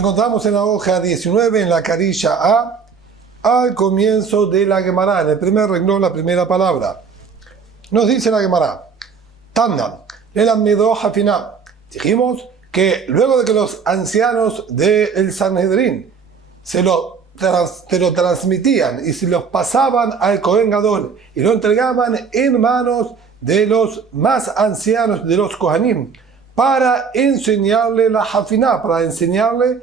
encontramos en la hoja 19, en la carilla A, al comienzo de la Gemara, en el primer renglón, la primera palabra. Nos dice la Gemara, Tanna, Lelamidó Hafina. Dijimos que luego de que los ancianos del Sanedrín se lo transmitían y se los pasaban al Cohen Gadol y lo entregaban en manos de los más ancianos de los Kohanim para enseñarle la Hafiná, para enseñarle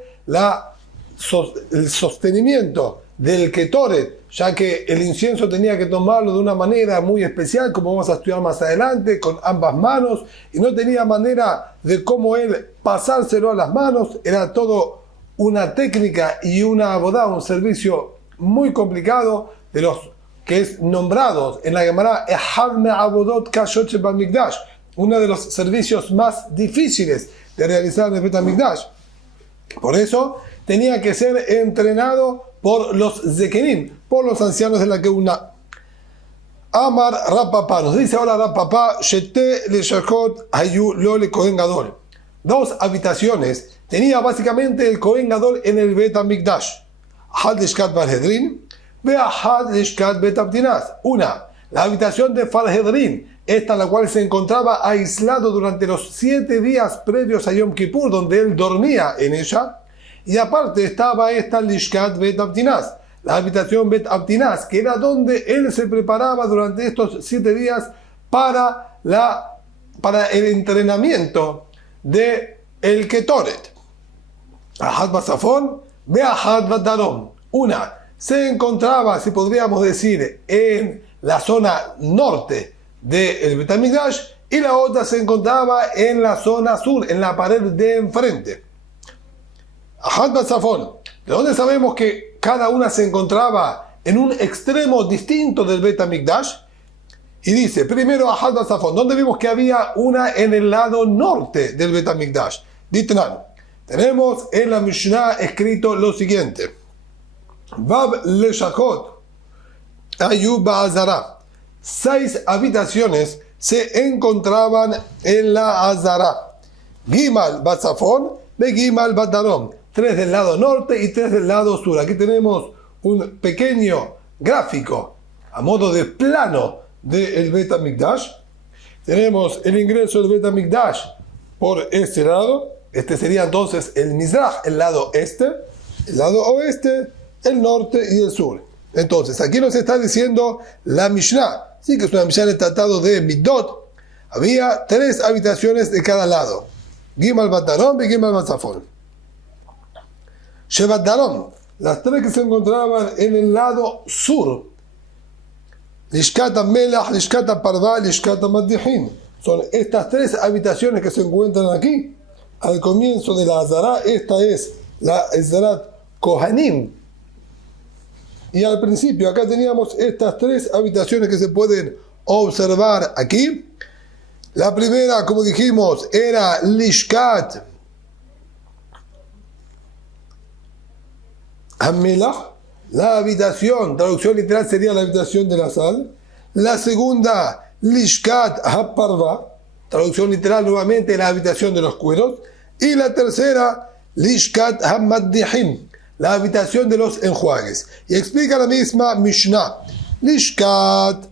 el sostenimiento del Ketoret, ya que el incienso tenía que tomarlo de una manera muy especial, como vamos a estudiar más adelante, con ambas manos, y no tenía manera de cómo él pasárselo a las manos. Era todo una técnica y una abodá, un servicio muy complicado, de los que es nombrado en la Gemara uno de los servicios más difíciles de realizar en el Bet HaMikdash. Por eso tenía que ser entrenado por los Zekenim, por los ancianos de la Keuna. Amar Rapapá, nos dice ahora Rapapá, Shete le Shakot Hayu lo le Kohen Gadol. Dos habitaciones tenía básicamente el Kohen Gadol en el Bet HaMikdash. Had Lishkat Farhedrin, ve Had Lishkat Bet Abtinaz. Una, la habitación de Farhedrin, esta la cual se encontraba aislado durante los 7 días previos a Yom Kippur, donde él dormía en ella. Y aparte estaba esta Lishkat Bet Abtinaz, la habitación Bet Abtinaz, que era donde él se preparaba durante estos 7 días para el entrenamiento de el Ketoret. Ahad Basafón, ve Ahad Badarom. Una se encontraba, si podríamos decir, en la zona norte del Bet HaMikdash, y la otra se encontraba en la zona sur, en la pared de enfrente. Ahad Basafón, ¿de dónde sabemos que cada una se encontraba en un extremo distinto del Bet HaMikdash? Y dice, primero Ahad Basafón, ¿dónde vimos que había una en el lado norte del Bet HaMikdash? Ditnan, tenemos en la Mishnah escrito lo siguiente: Vav le Shakot Ayub Ba'azara. 6 habitaciones se encontraban en la Azara. Gimal Basafón, ve Gimal Badarom. 3 del lado norte y 3 del lado sur. Aquí tenemos un pequeño gráfico a modo de plano del Bet HaMikdash. Tenemos el ingreso del Bet HaMikdash por este lado. Este sería entonces el Mizrach, el lado este, el lado oeste, el norte y el sur. Entonces, aquí nos está diciendo la Mishnah, sí, que es una Mishnah en el tratado de Midot. Había 3 habitaciones de cada lado. Gimal Badarom y Gimal Basafón. Shevat Darom, las 3 que se encontraban en el lado sur. Lishkat HaMelach, Lishkat HaParva, Lishkat HaMaddihin. Son estas 3 habitaciones que se encuentran aquí. Al comienzo de la Azara, esta es la Azarat Kohanim. Y al principio, acá teníamos estas 3 habitaciones que se pueden observar aquí. La primera, como dijimos, era Lishkat HaMelach, la habitación, traducción literal sería la habitación de la sal. La segunda, Lishkat HaParva, traducción literal nuevamente la habitación de los cueros. Y la tercera, Lishkat HaMaddihim, la habitación de los enjuagues. Y explica la misma Mishnah. Lishkat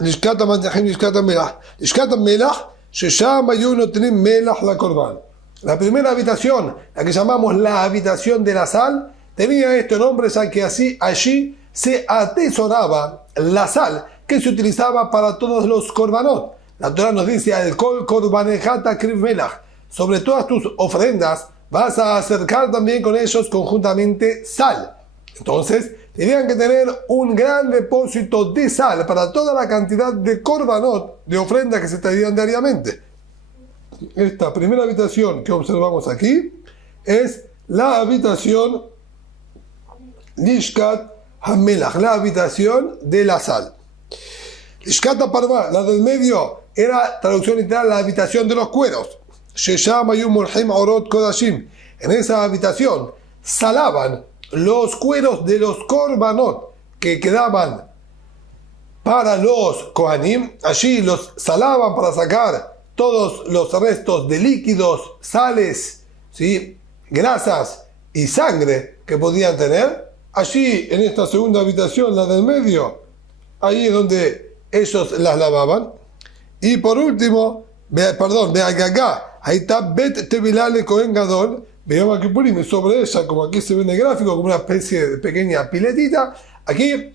HaMaddihim, Lishkat HaMelach. Lishkat HaMelach, Shesham Hayu Notnim Melach la Korban. La primera habitación, la que llamamos la habitación de la sal, tenía este nombre ya que allí se atesoraba la sal que se utilizaba para todos los korbanot. La Torah nos dice, al kol korbanejata kriv melach, sobre todas tus ofrendas vas a acercar también con ellos conjuntamente sal. Entonces, tenían que tener un gran depósito de sal para toda la cantidad de korbanot, de ofrendas que se traían diariamente. Esta primera habitación que observamos aquí es la habitación Lishkat HaMelach, la habitación de la sal. Lishkat HaParva, la del medio, era, traducción literal, la habitación de los cueros. Shesham Hayu Molchim Orot Kodashim. En esa habitación salaban los cueros de los korbanot que quedaban para los Kohanim. Allí los salaban para sacar todos los restos de líquidos, sales, ¿sí? Grasas y sangre que podían tener. Allí, en esta segunda habitación, la del medio, ahí es donde ellos las lavaban. Y por último, Be'agagá, ahí está Bet Tevilá le Kohen Gadol, Beyom Kippurim, sobre ella, como aquí se ve en el gráfico, como una especie de pequeña piletita. Aquí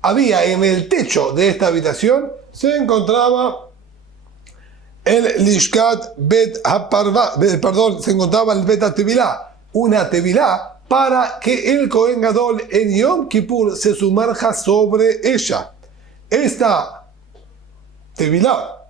había en el techo de esta habitación, se encontraba el Lishkat Bet HaParva, se encontraba el Bet Tevilá, una Tevilá para que el Kohen Gadol en Yom Kippur se sumerja sobre ella. Esta Tevilá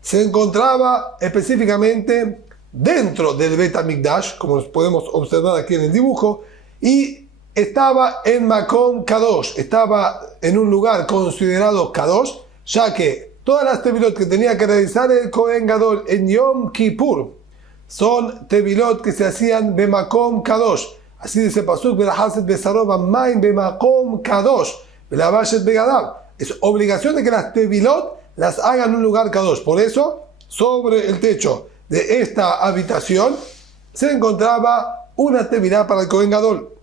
se encontraba específicamente dentro del Bet HaMikdash, como podemos observar aquí en el dibujo, y estaba en Makom Kadosh, estaba en un lugar considerado Kadosh, ya que todas las tevilot que tenía que realizar el Kohen Gadol en Yom Kippur son tevilot que se hacían Bemakom Kadosh. Así dice Pasuk, Belahaset Besarov Amaim Bemakom Kadosh, Belavashet Begadab. Es obligación de que las tevilot las hagan en un lugar Kadosh. Por eso, sobre el techo de esta habitación se encontraba una tevilá para el Kohen Gadol.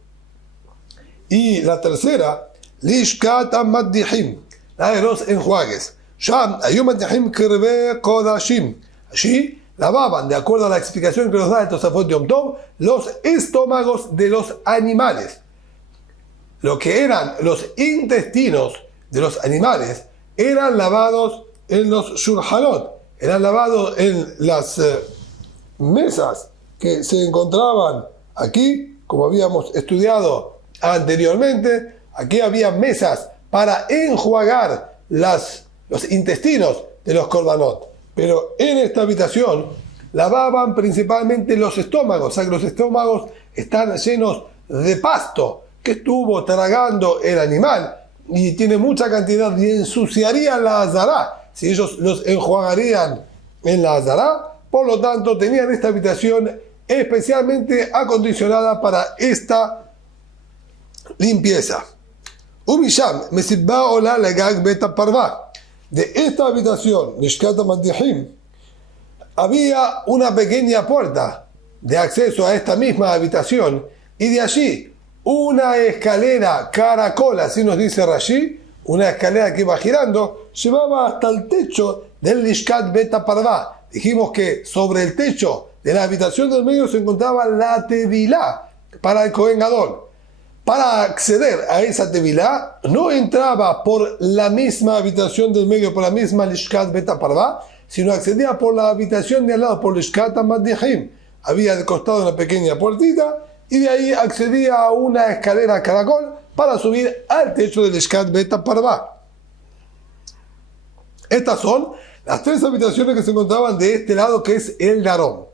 Y la tercera, Lishkat HaMaddihim, la de los enjuagues. Sham Ayum Maddihim Kirbe Kodashim. Allí lavaban, de acuerdo a la explicación que nos da el Tosafot Yom Tov, los estómagos de los animales. Lo que eran los intestinos de los animales eran lavados en los shulchanot, eran lavados en las mesas que se encontraban aquí, como habíamos estudiado anteriormente. Aquí había mesas para enjuagar los intestinos de los korbanot, pero en esta habitación lavaban principalmente los estómagos, o sea que los estómagos están llenos de pasto que estuvo tragando el animal y tiene mucha cantidad y ensuciaría la azará si ellos los enjuagarían en la azará. Por lo tanto, tenían esta habitación especialmente acondicionada para esta limpieza. Umisham mesibba ola legag beta parva. De esta habitación, Lishkat HaMaddihim, había una pequeña puerta de acceso a esta misma habitación y de allí una escalera caracol, así nos dice Rashi, una escalera que iba girando, llevaba hasta el techo del Lishkat Beta Parva. Dijimos que sobre el techo de la habitación del medio se encontraba la tevilá para el Kohen Gadol. Para acceder a esa tevilá no entraba por la misma habitación del medio, por la misma Lishkat Beta Parva, sino accedía por la habitación de al lado, por Lishkat HaMaddihim. Había de costado una pequeña puertita y de ahí accedía a una escalera caracol para subir al techo del Lishkat Beta Parva. Estas son las tres habitaciones que se encontraban de este lado, que es el Darón.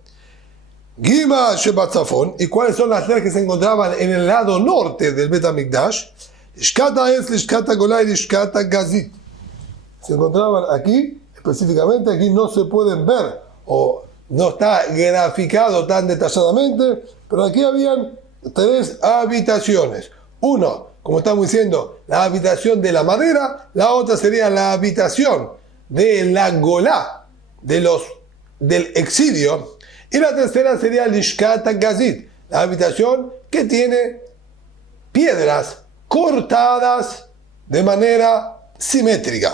Gima Shebatzafon, ¿y cuáles son las tres que se encontraban en el lado norte del Bet HaMikdash? Lishkat HaEtz, Lishkat HaGolah y Lishkat HaGazit. Se encontraban aquí, específicamente, aquí no se pueden ver, o no está graficado tan detalladamente, pero aquí habían tres habitaciones. Uno, como estamos diciendo, la habitación de la madera, la otra sería la habitación de la Golá, del exilio, y la tercera sería Lishkat HaGazit, la habitación que tiene piedras cortadas de manera simétrica.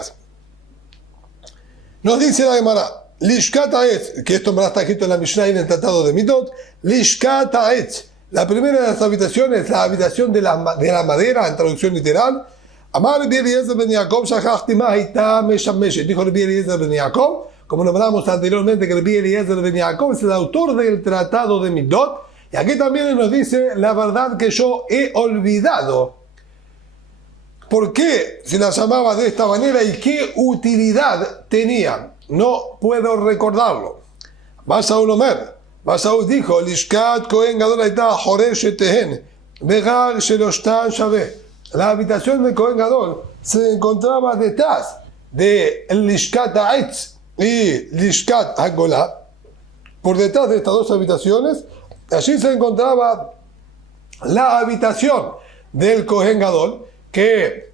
Nos dice la Gemara, Lishkat HaEtz, que esto está escrito en la Mishnah y en el Tratado de Midot, Lishkat HaEtz, la primera de las habitaciones, la habitación de la madera, en traducción literal. Amar Rabbi Eliezer ben Yaakov, shachachti ma hayta meshameshet. Dijo Rabbi Eliezer ben Yaakov, como nombramos anteriormente, que Rabbi Eliezer ben Yaakov es el autor del Tratado de Midot. Y aquí también nos dice, la verdad que yo he olvidado por qué se la llamaba de esta manera y qué utilidad tenía. No puedo recordarlo. Basaul Omer, Basaul dijo, Lishkat Kohen Gadol hayta Horeshetehen, Begar Sheloshtan Shaveh. La habitación del Kohen Gadol se encontraba detrás de Lishkat HaEtz y Lishkat HaGolah. Por detrás de estas dos habitaciones, allí se encontraba la habitación del Kohen Gadol, que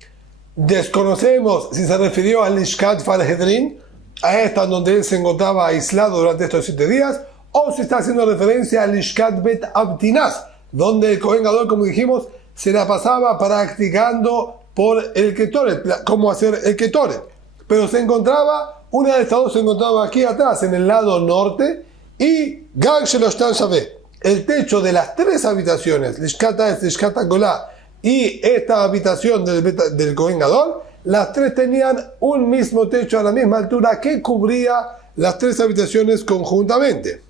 desconocemos si se refirió al Lishkat Farhedrin a esta donde él se encontraba aislado durante estos 7 días, o si está haciendo referencia al Lishkat Bet Abtinaz, donde el Kohen Gadol, como dijimos, se la pasaba practicando por el Ketoret, cómo hacer el Ketoret. Pero se encontraba, una de estas dos se encontraba aquí atrás, en el lado norte, y Gag Sheloshtan Shaveh, el techo de las 3 habitaciones, Lishkat Golá, y esta habitación del Kohen Gadol, las 3 tenían un mismo techo a la misma altura que cubría las 3 habitaciones conjuntamente.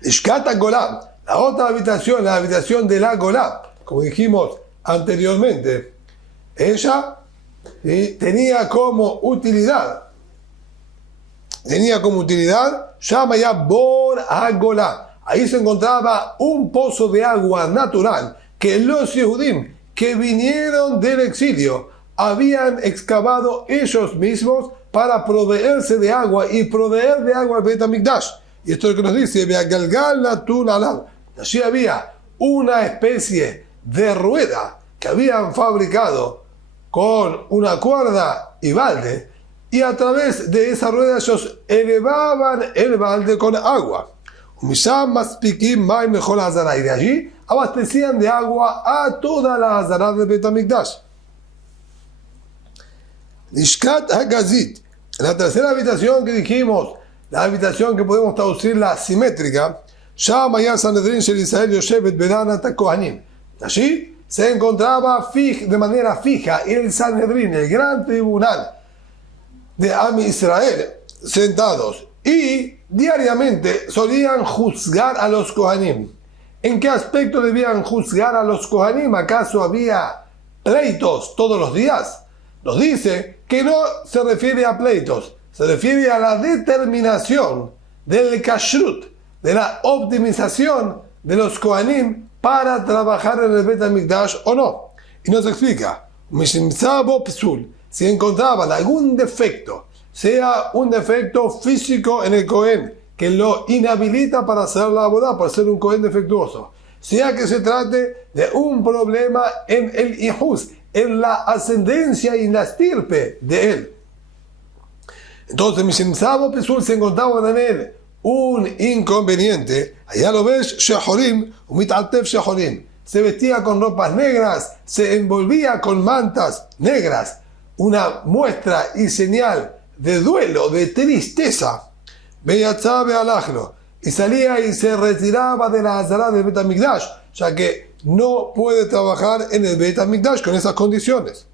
Lishkat Golá, la otra habitación, la habitación de la Golá, como dijimos anteriormente, ella tenía como utilidad, llama ya Bor HaGolá. Ahí se encontraba un pozo de agua natural que los Yehudim que vinieron del exilio habían excavado ellos mismos para proveerse de agua y proveer de agua al Beit HaMikdash. Y esto es lo que nos dice, allí había una especie de rueda que habían fabricado con una cuerda y balde, y a través de esa rueda ellos elevaban el balde con agua. Y de allí abastecían de agua a toda la Hazara del Beit HaMikdash. Lishkat HaGazit, la tercera habitación que dijimos, la habitación que podemos traducir la simétrica, allí se encontraba de manera fija el Sanedrín, el gran tribunal de Am Israel, sentados, y diariamente solían juzgar a los Kohanim. ¿En qué aspecto debían juzgar a los Kohanim? ¿Acaso había pleitos todos los días? Nos dice que no se refiere a pleitos, se refiere a la determinación del kashrut, de la optimización de los Kohanim para trabajar en el Beit HaMikdash o no. Y nos explica, si encontraban algún defecto, sea un defecto físico en el Kohen, que lo inhabilita para hacer la boda, por ser un Kohen defectuoso, sea que se trate de un problema en el Ihuz, en la ascendencia y la estirpe de él. Entonces, Mishimsabo Pesul se encontraba en él un inconveniente. Allá lo ves, Shehorim, Umitatef Shehorim. Se vestía con ropas negras, se envolvía con mantas negras, una muestra y señal de duelo, de tristeza. Beyatzabe alajlo, y salía y se retiraba de la Hazara del Beit HaMikdash, ya que no puede trabajar en el Beit HaMikdash con esas condiciones.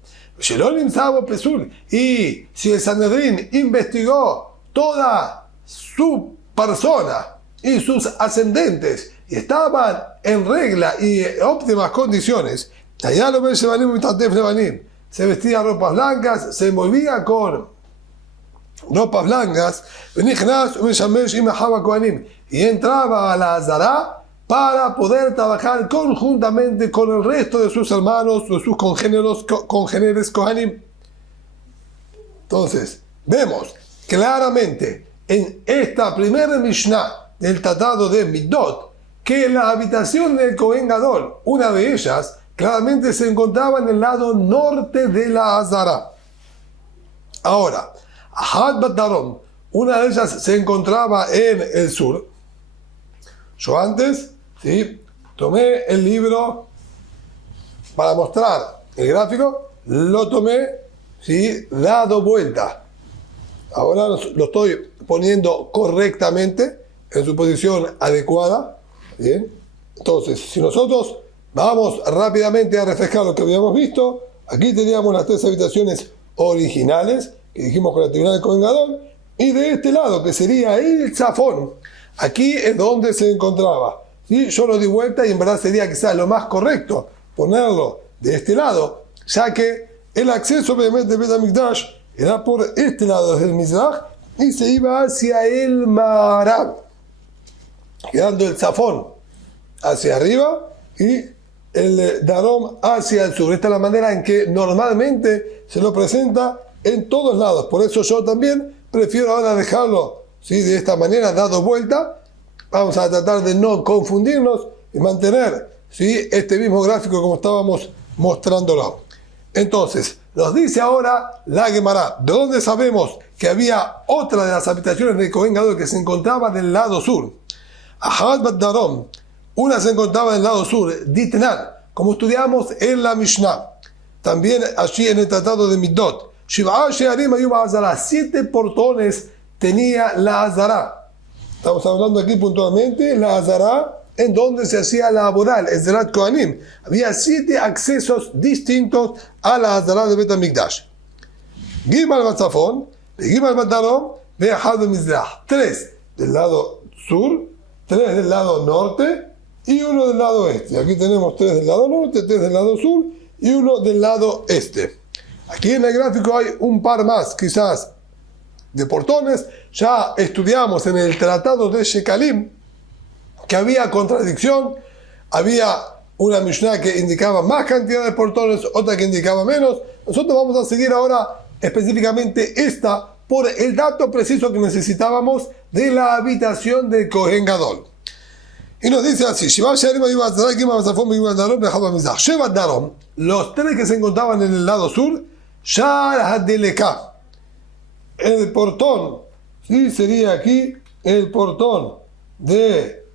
Y si el Sanedrín investigó toda su persona y sus ascendentes y estaban en regla y óptimas condiciones, allá lo ven, se vestía ropas blancas, se envolvía con ropas blancas, y entraba a la Hazara para poder trabajar conjuntamente con el resto de sus hermanos o sus congéneres Kohanim. Entonces, vemos claramente en esta primera Mishnah del tratado de Midot que la habitación del Kohen Gadol, una de ellas, claramente se encontraba en el lado norte de la Hazara. Ahora, Ahad Bat Darom, una de ellas se encontraba en el sur. Yo antes, ¿sí?, tomé el libro para mostrar el gráfico, lo tomé, ¿sí?, dado vuelta. Ahora lo estoy poniendo correctamente en su posición adecuada. Bien. Entonces, si nosotros vamos rápidamente a refrescar lo que habíamos visto, aquí teníamos las 3 habitaciones originales que dijimos con la tribunal del Kohen Gadol, y de este lado, que sería el Tzafón, aquí es donde se encontraba. ¿Sí? Yo lo di vuelta y en verdad sería quizás lo más correcto ponerlo de este lado, ya que el acceso obviamente del Beit HaMikdash era por este lado desde el Mizrach y se iba hacia el Marab, quedando el Tzafón hacia arriba y el Darom hacia el sur. Esta es la manera en que normalmente se lo presenta en todos lados. Por eso yo también prefiero ahora dejarlo, ¿sí?, de esta manera, dado vuelta. Vamos a tratar de no confundirnos y mantener, ¿sí?, este mismo gráfico como estábamos mostrándolo. Entonces, Nos dice ahora la Gemara, ¿de dónde sabemos que había otra de las habitaciones del Kohen Gadol que se encontraba del lado sur? Ahad Bat Darom, una se encontraba del lado sur, Ditnan, como estudiamos en la Mishnah, también allí en el Tratado de Middot. Shiv'a She'arim Hayu Ba'azara, 7 portones tenía la Azara. Estamos hablando aquí puntualmente la Azara, en donde se hacía la Abodá, el Zerat Kohanim. Había 7 accesos distintos a la Azara de Bet HaMikdash. Gimal Batzafon, Gimal Batdarom, Ve'ahad Mizrach. 3 del lado sur, 3 del lado norte y 1 del lado este. Aquí tenemos 3 del lado norte, 3 del lado sur y 1 del lado este. Aquí en el gráfico hay un par más, quizás, de portones. Ya estudiamos en el Tratado de Shekalim que había contradicción, había una Mishnah que indicaba más cantidad de portones, otra que indicaba menos. Nosotros vamos a seguir ahora específicamente esta por el dato preciso que necesitábamos de la habitación del Kohen Gadol. Y nos dice así, los 3 que se encontraban en el lado sur, Shar Hadeleka, el portón, sí, sería aquí el portón de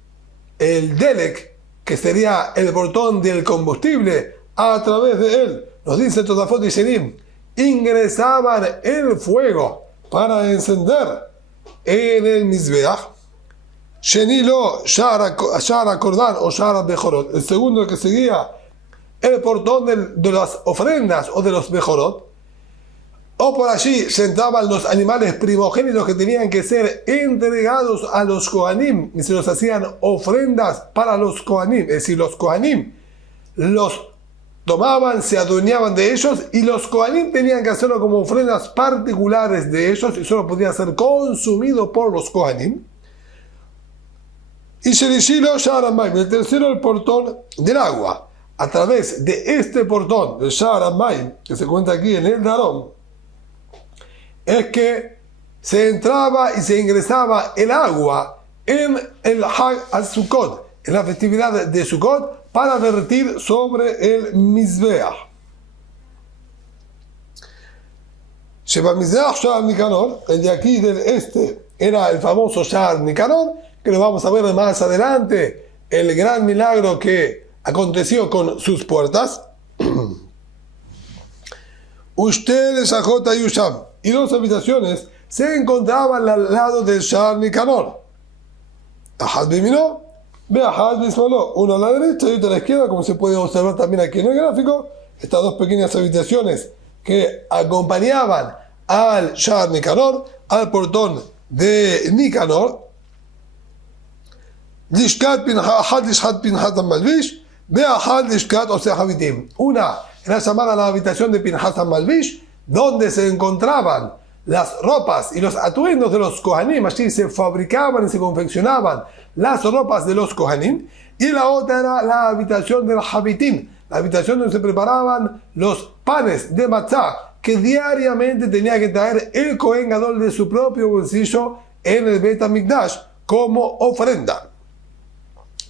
el Delek, que sería el portón del combustible, a través de él, nos dice Tosafot y Shenim, ingresaban el fuego para encender en el Mizbeach. Shenilo, Shara Kordán o Shara Bejorot. El segundo que seguía, el portón de las ofrendas o de los Bejorot. O por allí se entraban los animales primogénitos que tenían que ser entregados a los Kohanim y se los hacían ofrendas para los Kohanim. Es decir, los Kohanim los tomaban, se adueñaban de ellos y los Kohanim tenían que hacerlo como ofrendas particulares de ellos y solo podía ser consumido por los Kohanim. Y Sherishilo Sharamayim, el tercero, el portón del agua. A través de este portón de Sharamayim, que se cuenta aquí en el Darón, es que se entraba y se ingresaba el agua en el Hag al-Sukkot, en la festividad de Sukkot, para vertir sobre el Mizbeach. Sheba Mizbeach Shar Nicanor, el de aquí del este, era el famoso Shar Nicanor, que lo vamos a ver más adelante, el gran milagro que aconteció con sus puertas. Ustedes a J. Yusham, y 2 habitaciones se encontraban al lado del Shar Nicanor. Ahad Bimino, Beahad Bismalo, uno a la derecha y otro a la izquierda, como se puede observar también aquí en el gráfico. Estas 2 pequeñas habitaciones que acompañaban al Shar Nicanor, al portón de Nicanor. Lishkat Pinhat Lishkat Pinhat Malvish, Beahad Lishkat Oseh Habitim. Una era llamada la habitación de Pinhat Malvish, donde se encontraban las ropas y los atuendos de los Kohanim. Allí se fabricaban y se confeccionaban las ropas de los Kohanim. Y la otra era la habitación del Habitim, la habitación donde se preparaban los panes de matzah que diariamente tenía que traer el Kohen Gadol de su propio bolsillo en el Bet HaMikdash como ofrenda.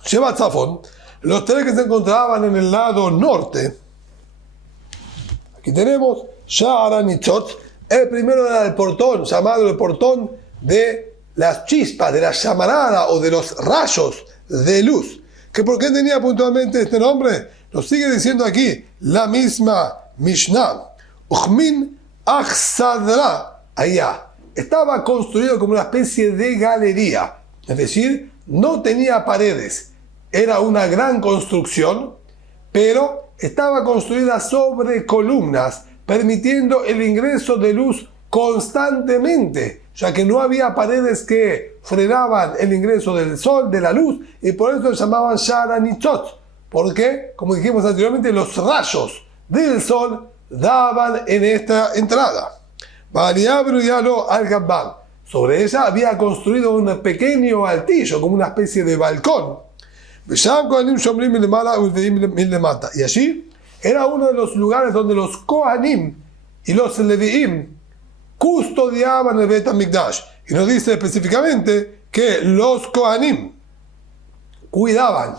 Sheba Tzafon, los 3 que se encontraban en el lado norte. Aquí tenemos Sha'ara Nitzot. El primero era el portón, llamado el portón de las chispas, de la llamarada o de los rayos de luz. ¿Que por qué tenía puntualmente este nombre? Lo sigue diciendo aquí la misma Mishnah. Uchmin Achsadra, allá. Estaba construido como una especie de galería. Es decir, no tenía paredes. Era una gran construcción, pero estaba construida sobre columnas, permitiendo el ingreso de luz constantemente, ya que no había paredes que frenaban el ingreso del sol, de la luz, y por eso se llamaban Sha'ara Nitzot, porque, como dijimos anteriormente, los rayos del sol daban en esta entrada. Sobre ella había construido un pequeño altillo, como una especie de balcón. Y allí era uno de los lugares donde los Kohanim y los Leviim custodiaban el Bet HaMikdash. Y nos dice específicamente que los Kohanim cuidaban,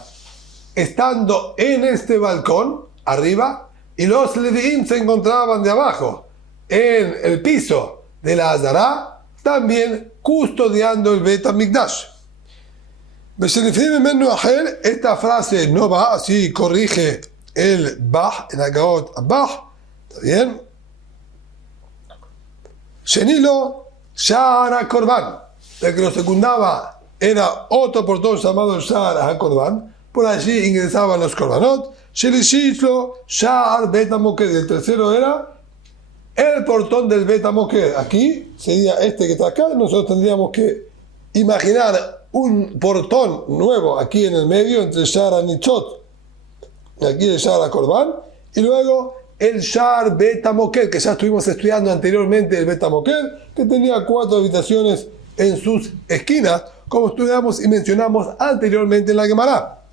estando en este balcón, arriba, y los Leviim se encontraban de abajo, en el piso de la Azara, también custodiando el Bet HaMikdash. Esta frase no va, así corrige el Bah, en Agaot Bah, ¿está bien? Shenilo Sha'ar HaKorban, el que lo secundaba era otro portón llamado el Sha'ar HaKorban, por allí ingresaban los Korbanot. Shelishitlo Sha'ar Bet HaMoked, el tercero era el portón del Bet HaMoked. Aquí sería este que está acá. Nosotros tendríamos que imaginar un portón nuevo aquí en el medio entre Sha'ar HaNitzot y aquí el Sha'ar HaKorban, y luego el Sha'ar Bet HaMoked, que ya estuvimos estudiando anteriormente, el Bet HaMoked, que tenía 4 habitaciones en sus esquinas, como estudiamos y mencionamos anteriormente en la Gemara.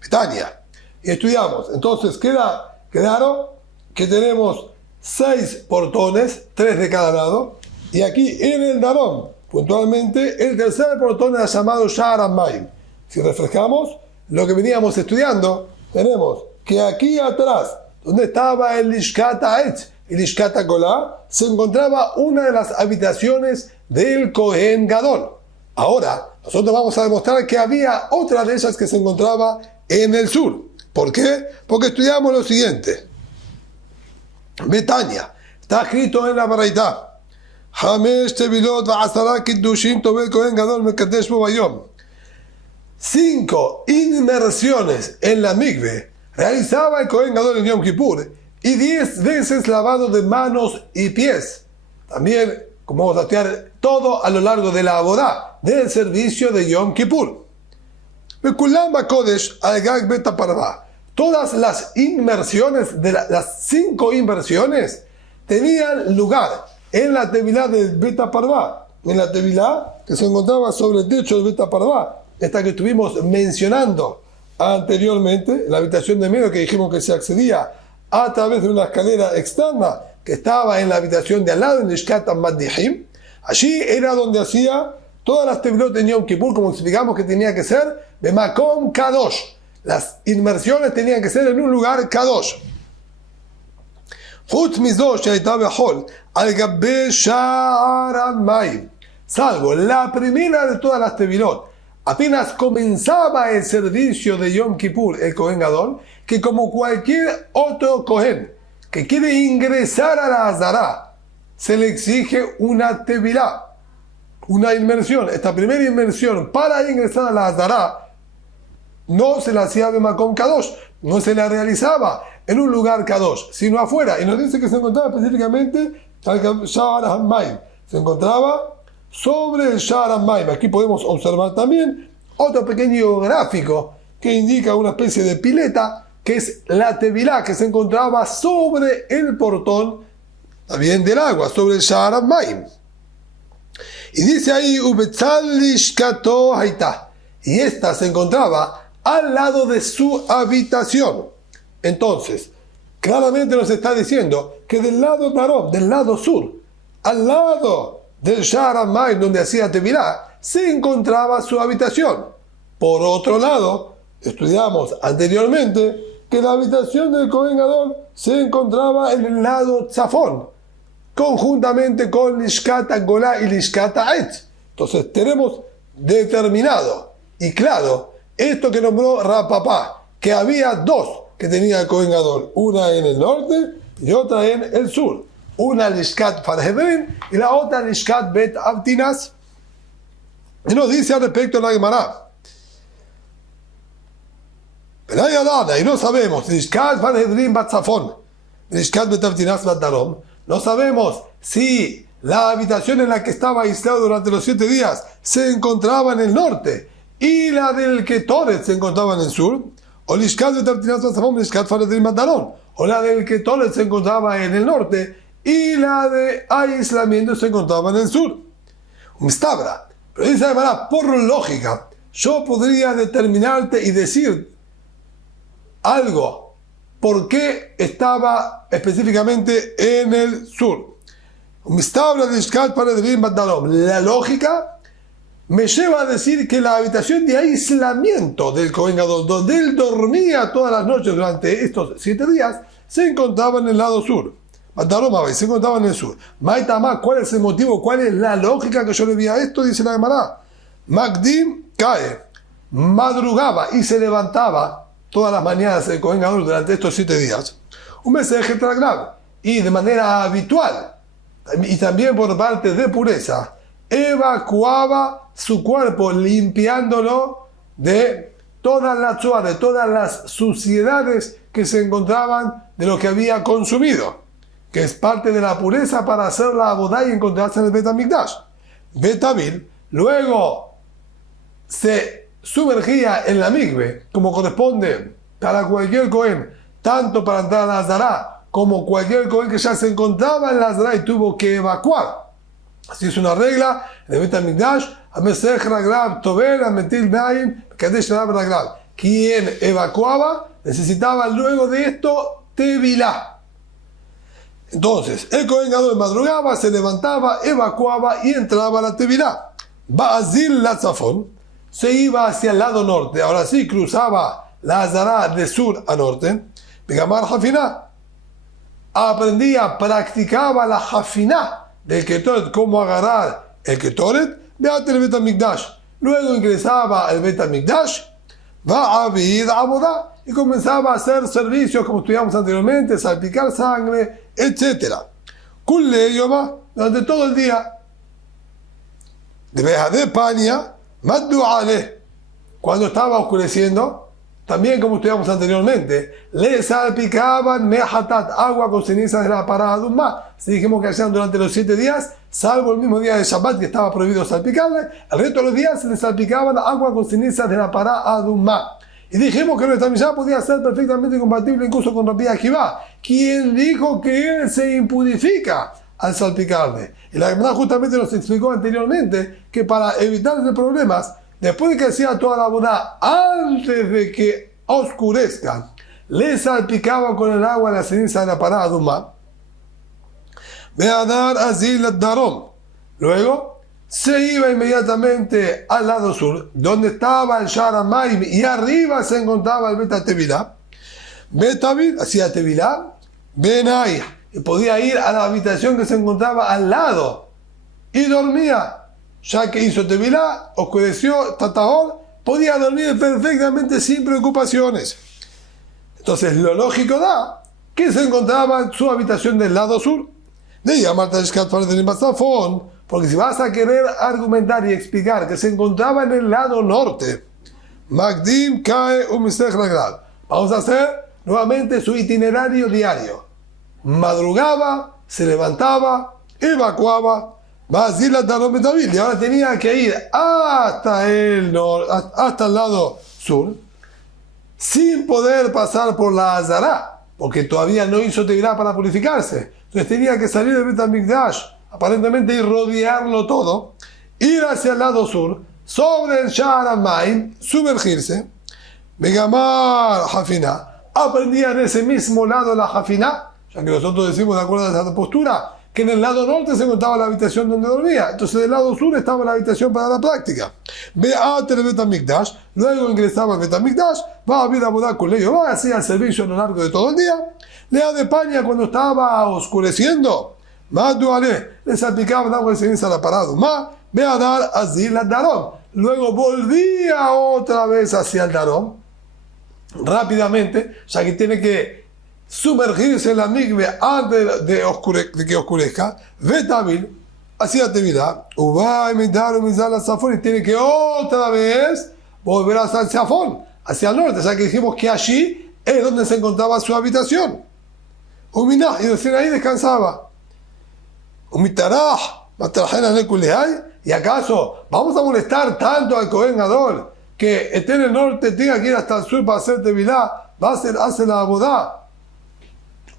Betania. Y estudiamos. Entonces queda claro que tenemos 6 portones, 3 de cada lado, y aquí en el Darón, puntualmente, el tercer portón era llamado Sha'ar HaMayim. Si refrescamos lo que veníamos estudiando, tenemos que aquí atrás, donde estaba el Lishkat Ha'etz y Lishkat HaGolá, se encontraba una de las habitaciones del Kohen Gadol. Ahora, nosotros vamos a demostrar que había otra de ellas que se encontraba en el sur. ¿Por qué? Porque estudiamos lo siguiente. Betania, está escrito en la Baraitá: Hamesh tevilot va'asara kiddushim tovel Kohen Gadol mekadesh bo bayom. 5 inmersiones en la mikve realizaba el Kohen Gadol en Yom Kippur, y 10 veces lavado de manos y pies. También, como vamos a estudiar, todo a lo largo de la abodá del servicio de Yom Kippur. Todas las inmersiones, las 5 inmersiones, tenían lugar en la tevilá del Bet HaParvá, en la tevilá que se encontraba sobre el techo del Bet HaParvá, esta que estuvimos mencionando anteriormente, la habitación de medio, que dijimos que se accedía a través de una escalera externa que estaba en la habitación de al lado, en Lishkat HaMadihim. Allí era donde hacía todas las tevilot de Yom Kippur, como explicamos que tenía que ser de Makom Kadosh. Las inmersiones tenían que ser en un lugar Kadosh. Salvo la primera de todas las tevilot, apenas comenzaba el servicio de Yom Kippur, el Kohen Gadol, que como cualquier otro Kohen que quiere ingresar a la Azara, se le exige una tevilá, una inmersión. Esta primera inmersión para ingresar a la Azara no se la hacía de Makom Kadosh, no se la realizaba en un lugar Kadosh, sino afuera. Y nos dice que se encontraba específicamente al Sha'ar HaMayim. Se encontraba sobre el Sha'ar HaMayim. Aquí podemos observar también otro pequeño gráfico que indica una especie de pileta, que es la tevilá que se encontraba sobre el portón, también del agua, sobre el Sha'ar HaMayim. Y dice ahí, Ubetzal Lishkato Haitá, y esta se encontraba al lado de su habitación. Entonces, claramente nos está diciendo que del lado Darón, del lado sur, al lado del Sha'ar HaMayim, donde hacía tevilá, se encontraba su habitación. Por otro lado, estudiamos anteriormente que la habitación del Kohen Gadol se encontraba en el lado Tzafón, conjuntamente con Lishkat HaGolá y Lishkat Ha'etz. Entonces tenemos determinado y claro esto que nombró Rapapá, que había 2 que tenía el Kohen Gadol, una en el norte y otra en el sur. Una Lishkat Farhedrin y la otra Lishkat Bet Abtinas. Y nos dice al respecto la Gemara: y no sabemos, Lishkat Farhedrin Bat Zafón, Lishkat Bet Abtinas Bat Darom, no sabemos si la habitación en la que estaba aislado durante los 7 días se encontraba en el norte y la del Ketoret se encontraba en el sur, o Lishkat Bet Abtinas Bat Zafón, Lishkat Farhedrin Bat Darom, o la del Ketoret se encontraba en el norte y la de aislamiento se encontraba en el sur. Un stabra. Pero dice además, por lógica, yo podría determinarte y decir algo, por qué estaba específicamente en el sur. Un stabra de Lishkat Farhedrin Bat Darom. La lógica me lleva a decir que la habitación de aislamiento del Kohen Gadol, donde él dormía todas las noches durante estos 7 días, se encontraba en el lado sur. Se encontraba en el sur. Maitama, ¿cuál es el motivo? ¿Cuál es la lógica que yo le vi a esto? Dice la Gemara. Magdim cae, madrugaba y se levantaba todas las mañanas el Kohen Gadol durante estos 7 días. Un mensaje grave y de manera habitual y también por parte de pureza evacuaba su cuerpo limpiándolo de todas las tzuas, de todas las suciedades que se encontraban de lo que había consumido, que es parte de la pureza para hacer la abodá y encontrarse en el Bet HaMikdash. Betamil luego se sumergía en la migbe, como corresponde para cualquier Cohen, tanto para entrar a la Azará, como cualquier Cohen que ya se encontraba en la Azará y tuvo que evacuar. Así es una regla en el Bet HaMikdash. Quien evacuaba necesitaba luego de esto tevilá. Entonces, el Kohen Gadol madrugaba, se levantaba, evacuaba y entraba a la tevilá. Ba'azil Latzafón se iba hacia el lado norte. Ahora sí, cruzaba la Azará de sur a norte. Begamar Hafiná. Aprendía, practicaba la Hafiná del Ketoret, cómo agarrar el Ketoret, veate el Bet HaMikdash. Luego ingresaba al Bet HaMikdash, va a vivir a Abodá y comenzaba a hacer servicios como estudiamos anteriormente, salpicar sangre, etc. Kulle Yoma, durante todo el día. De Pania, Maddu Ale, cuando estaba oscureciendo, también como estudiamos anteriormente, le salpicaban mehatat, agua con cenizas de la parada Adumá. Si dijimos que hacían durante los 7 días, salvo el mismo día de Shabbat que estaba prohibido salpicarle, el resto de los días se le salpicaban agua con cenizas de la parada Adumá. Y dijimos que nuestra misión podía ser perfectamente compatible incluso con Rabbi Akiva, quien dijo que él se impurifica al salpicarle. Y la Gemara justamente nos explicó anteriormente que para evitarse problemas, después de que hacía toda la boda, antes de que oscurezca, le salpicaba con el agua la ceniza de la parada Adumá. Ve a dar así la Darom. Luego se iba inmediatamente al lado sur, donde estaba el Sha'ar HaMayim, y arriba se encontraba el Bet HaTevilá. Bet HaTevilá, hacía Tevilá, Benay, y podía ir a la habitación que se encontraba al lado, y dormía. Ya que hizo Tevilá, oscureció, Tatahor, podía dormir perfectamente sin preocupaciones. Entonces, lo lógico da que se encontraba en su habitación del lado sur. De llamar porque si vas a querer argumentar y explicar que se encontraba en el lado norte, Magdim cae un Misech. Vamos a hacer nuevamente su itinerario diario. Madrugaba, se levantaba, evacuaba, y ahora tenía que ir hasta el lado sur, sin poder pasar por la Azará, porque todavía no hizo Tevilá para purificarse. Entonces tenía que salir del Bet HaMikdash, aparentemente, y rodearlo todo, ir hacia el lado sur, sobre el Sha'ar HaMayim, sumergirse, Megamar Hafiná, aprendía en ese mismo lado la Hafiná, ya que nosotros decimos de acuerdo a esa postura, que en el lado norte se encontraba la habitación donde dormía, entonces del lado sur estaba la habitación para la práctica. Veate el Bet HaMikdash, luego ingresaba al Bet HaMikdash, va a ver a Bodá con Leyo, va hacía el servicio a lo largo de todo el día, Lea de Paña cuando estaba oscureciendo, Madu Ale, le salpicaban agua de ceniza a la parada, ve a dar así la Darón, luego volvía otra vez hacia el Darón, rápidamente, ya que tiene que sumergirse en la migbe antes de que oscurezca, Vetabil, hacía Tevilá, Uba y Mizal Safón, y tiene que otra vez volver hacia el Safón, hacia el norte, ya que dijimos que allí es donde se encontraba su habitación. Uminah, y recién ahí descansaba. Umitaraj, Matrajena Nekulehai, y acaso vamos a molestar tanto al Kohen Gadol que esté en el norte, tenga que ir hasta el sur para hacer Tevilá, hace la abodá.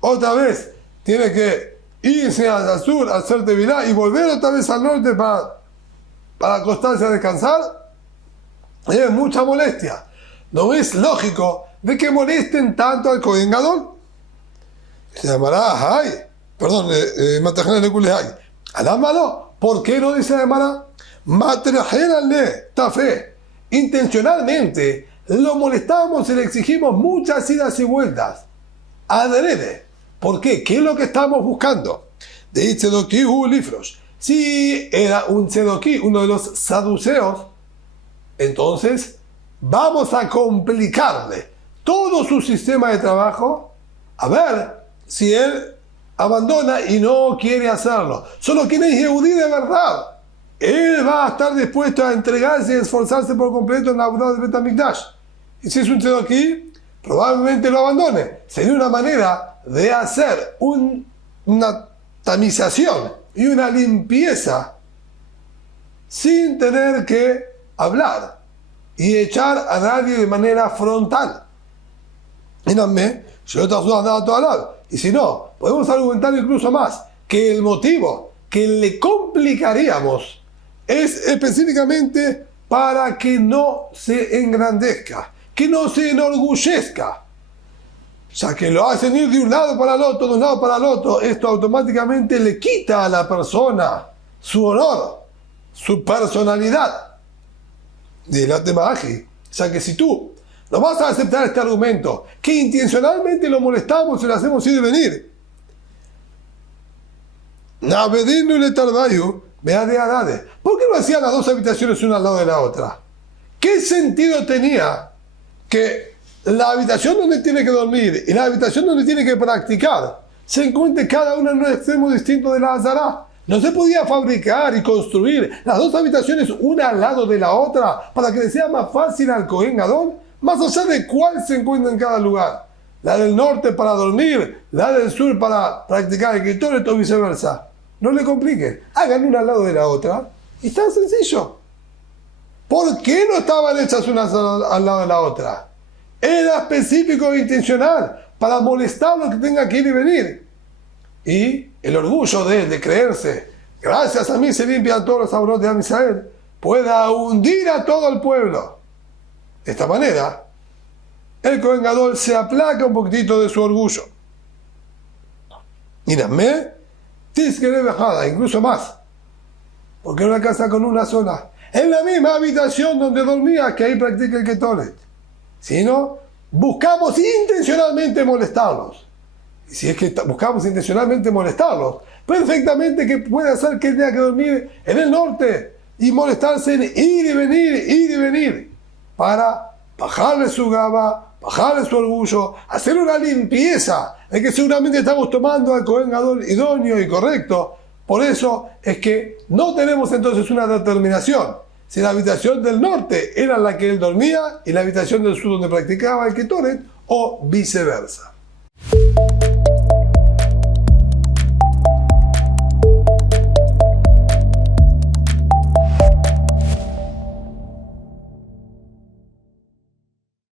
Otra vez tiene que irse al sur a hacer Tevilá y volver otra vez al norte para acostarse a descansar. Es mucha molestia. No es lógico de que molesten tanto al Kohen Gadol. Se llamará Hay, perdón, Matajana de Kulehai. Alámalo, ¿por qué no dice Alamara? Matrajérale, tafé. Intencionalmente lo molestamos y le exigimos muchas idas y vueltas. Adrede. ¿Por qué? ¿Qué es lo que estamos buscando? De Tzedoki Lifrosh. Si era un Tzedoki, uno de los saduceos, entonces vamos a complicarle todo su sistema de trabajo, a ver si él abandona y no quiere hacerlo. Solo quien es Yehudí de verdad, él va a estar dispuesto a entregarse y esforzarse por completo en la boda de Bet HaMikdash. Y si es un Tzedoki, probablemente lo abandone. Sería una manera de hacer una tamización y una limpieza sin tener que hablar y echar a nadie de manera frontal. Y si no, podemos argumentar incluso más que el motivo que le complicaríamos es específicamente para que no se engrandezca, que no se enorgullezca. Ya que lo hacen ir de un lado para el otro, de un lado para el otro, esto automáticamente le quita a la persona su honor, su personalidad. De la temaji. Ya que si tú no vas a aceptar este argumento, que intencionalmente lo molestamos y lo hacemos ir y venir, Navedino y Letardayu, vea de Adade. ¿Por qué no hacían las dos habitaciones una al lado de la otra? ¿Qué sentido tenía que la habitación donde tiene que dormir y la habitación donde tiene que practicar se encuentre cada una en un extremo distinto de la Azará? No se podía fabricar y construir las dos habitaciones una al lado de la otra para que le sea más fácil al Kohen Gadol, más allá de cuál se encuentra en cada lugar. La del norte para dormir, la del sur para practicar el Ketoret o viceversa. No le compliquen, hagan una al lado de la otra y es tan sencillo. ¿Por qué no estaban hechas unas al lado de la otra? Era específico e intencional para molestar a los que tengan que ir y venir. Y el orgullo de él, de creerse, gracias a mí se limpian todos los abros de Am Israel, pueda hundir a todo el pueblo. De esta manera, el Kohen Gadol se aplaca un poquitito de su orgullo. Mírame, Tisquere Bejada, incluso más, porque era una casa con una sola, en la misma habitación donde dormía, que ahí practica el Ketoret. Sino, buscamos intencionalmente molestarlos. Y si es que buscamos intencionalmente molestarlos, perfectamente que puede hacer que él tenga que dormir en el norte y molestarse en ir y venir, para bajarle su gaba, bajarle su orgullo, hacer una limpieza, de que seguramente estamos tomando al Kohen Gadol idóneo y correcto. Por eso es que no tenemos entonces una determinación si la habitación del norte era la que él dormía y la habitación del sur donde practicaba el Ketoret, o viceversa.